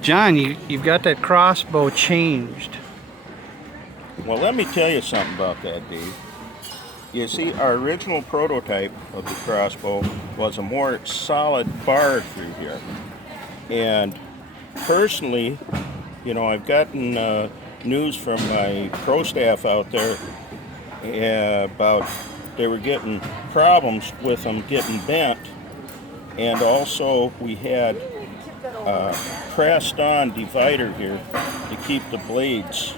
John, you've got that crossbow changed. Well, let me tell you something about that, Dave. You see, our original prototype of the crossbow was a more solid bar through here. And personally, you know, I've gotten news from my pro staff out there about they were getting problems with them getting bent. And also we had a pressed on divider here to keep the blades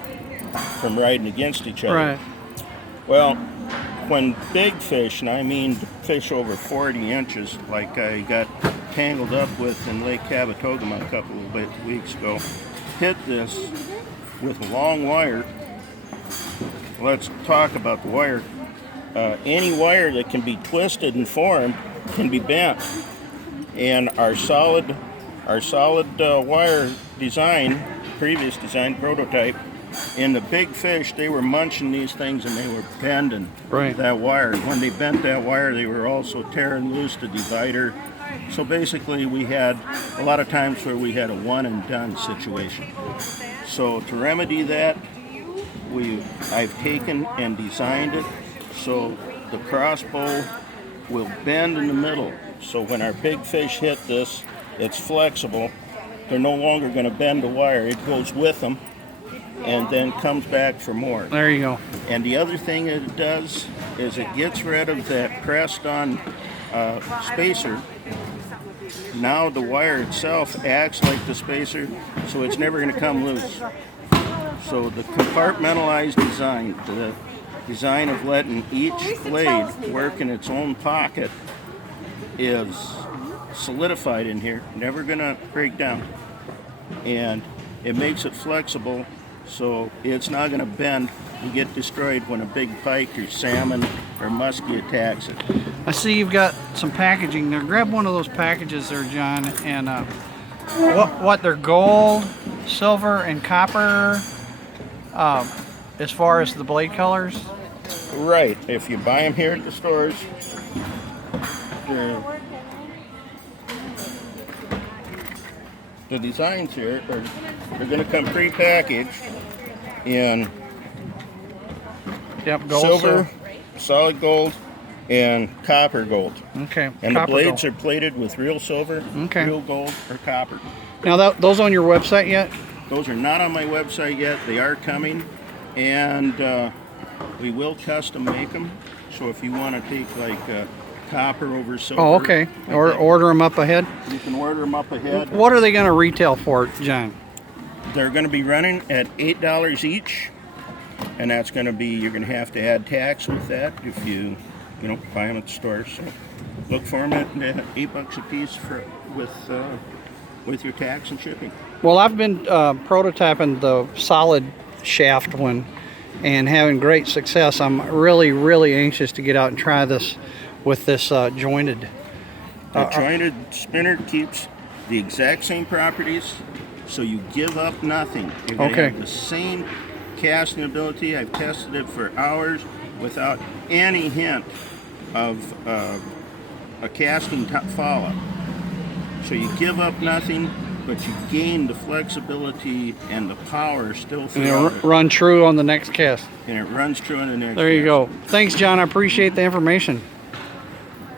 from riding against each other. Right. Well, when big fish, and I mean fish over 40 inches, like I got tangled up with in Lake Cabotogama a couple of weeks ago, hit this with a long wire. Let's talk about the wire. Any wire that can be twisted and formed can be bent. And our solid wire design, previous design prototype, in the big fish, they were munching these things and they were bending that wire. When they bent that wire, they were also tearing loose the divider. So basically, we had a lot of times where we had a one and done situation. So to remedy that, I've taken and designed it so the crossbow will bend in the middle. So when our big fish hit this, it's flexible. They're no longer going to bend the wire. It goes with them and then comes back for more. There you go. And the other thing that it does is it gets rid of that pressed on spacer. Now the wire itself acts like the spacer, so it's never going to come loose. So the compartmentalized design, the design of letting each blade work in its own pocket, is solidified in here, never going to break down. And it makes it flexible, so it's not going to bend and get destroyed when a big pike or salmon or muskie attacks it. I see you've got some packaging there. Grab one of those packages there, John. And what they're gold, silver, and copper as far as the blade colors? Right. If you buy them here at the stores, the designs here are going to come pre-packaged in gold, silver, solid gold, and copper gold. Okay. And the blades are plated with real silver, real gold, or copper. Now, those on your website yet? Those are not on my website yet. They are coming, and we will custom make them. So if you want to take like copper over silver. Oh, okay. Or order them up ahead? You can order them up ahead. What are they going to retail for, John? They're going to be running at $8 each, and that's going to be, you're going to have to add tax with that if you buy them at the store. So look for them at $8 a piece with your tax and shipping. Well, I've been prototyping the solid shaft one and having great success. I'm really, really anxious to get out and try this with this jointed. The jointed spinner keeps the exact same properties, so you give up nothing. You're going to have the same casting ability. I've tested it for hours without any hint of a casting fallout. So you give up nothing, but you gain the flexibility and the power still throughout it. Run true on the next cast. And it runs true on the next There you cast. go. Thanks, John. I appreciate the information.